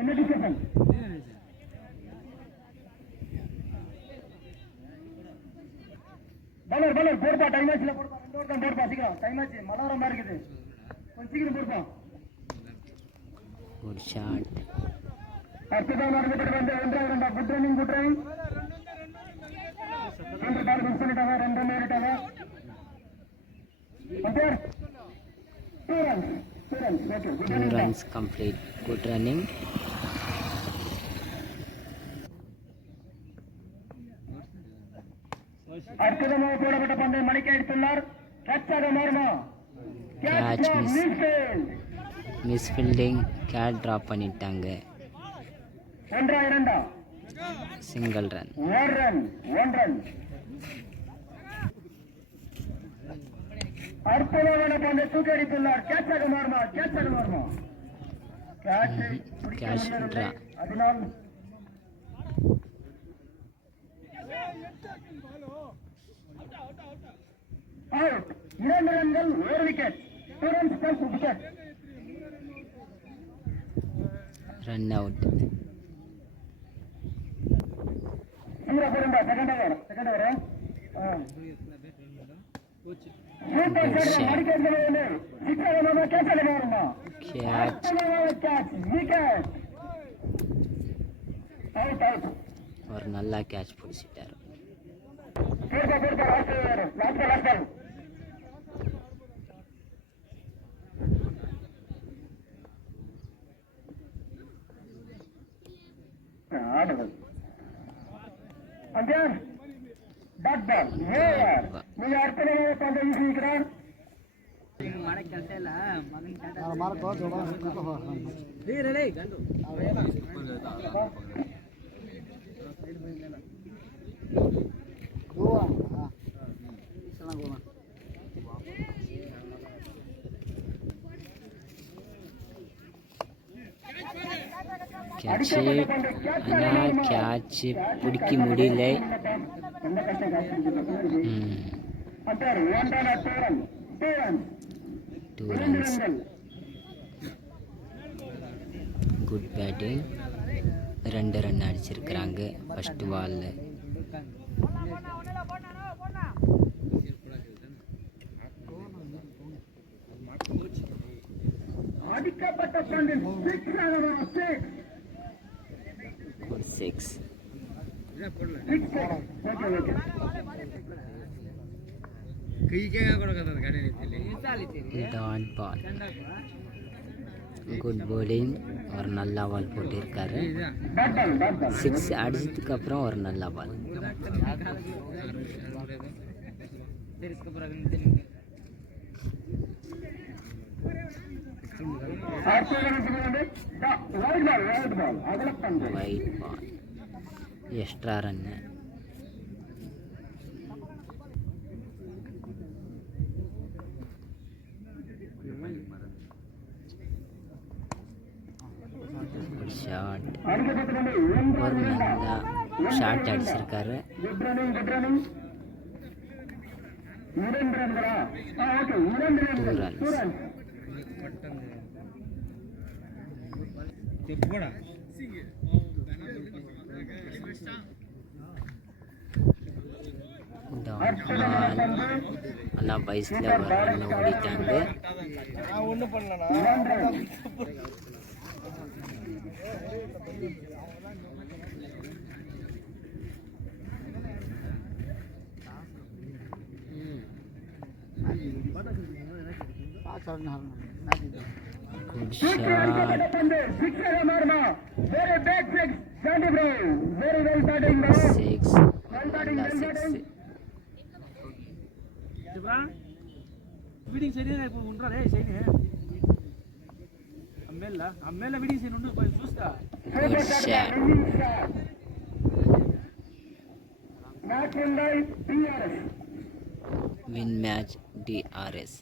என்ன டிஸ்கஷன் பலர் போடுப்பா டைம் ஆச்சுல போடுப்பா ரெண்டு ஒருத்தன் போடுப்பா சீக்கிரம் டைம் ஆச்சு மலோரமா இருக்குது கொஞ்சம் சீக்கிரம் போடுப்பா குட் ஷாட் அற்புதமா இருந்துட்டு வந்து ஒன்றாக குட் ரன்னிங் ரெண்டு பால் மிஸ் பண்ணிட்டாங்க ரெண்டு run ஏறிட்டாங்க umpire 2 runs complete. Good running. அற்புதமாக போடப்பட்ட பந்தை மணிக்கு அடித்துள்ளார் கேட்சாக மாறுமா Catch misfielding. Cat drop பண்ணிட்டாங்க. ஒன்றா இரண்டா Single run. one run அற்புதமான பந்தை தூக்கி அடித்துள்ளார் கேட்சாக மாறுமா Catch draw. அதனால் அவுட் 2 ரன்கள் 1 wicket 2 runs per wicket Run out. சூரா போடுங்க செகண்ட் ஓவர் சூப்பர் ஷாட் அடிக்கிறது சிக்கலமா கேட்சல மாறுமா Catch. விக்கெட் அவுட் ஒரு நல்ல கேட்ச் பிடிச்சிட்டாரு. Last umpire dot ball over நீங்க அற்புதமாக பந்தை வீசியிருக்கிறார் கேட்ச் பிடிக்க முடியல. Two runs. Good batting. 2 run அடிச்சிருக்கிறாங்க ஃபர்ஸ்ட் பால்ல. அடிக்கப்பட்ட பந்து 6. Dot ball. Good bowling. ஒரு நல்ல பால் போட்டிருக்காரு. 6 அடிச்சதுக்கு அப்புறம் ஒரு நல்ல ball. Wide ball. Extra run. Shot. ஒரு நல்ல ஷாட் அடிச்சிருக்காரு. 2 runs. அண்ணா பைஸ்ல வரணும் ஓடிட்டாங்க. Good shot. 6. వీడింగ్ సరిగా ఉంటారా సైని అమ్మేళ్ళ వీడింగ్ సైన్ ఉండు చూస్తా. Good shot. Win match DRS.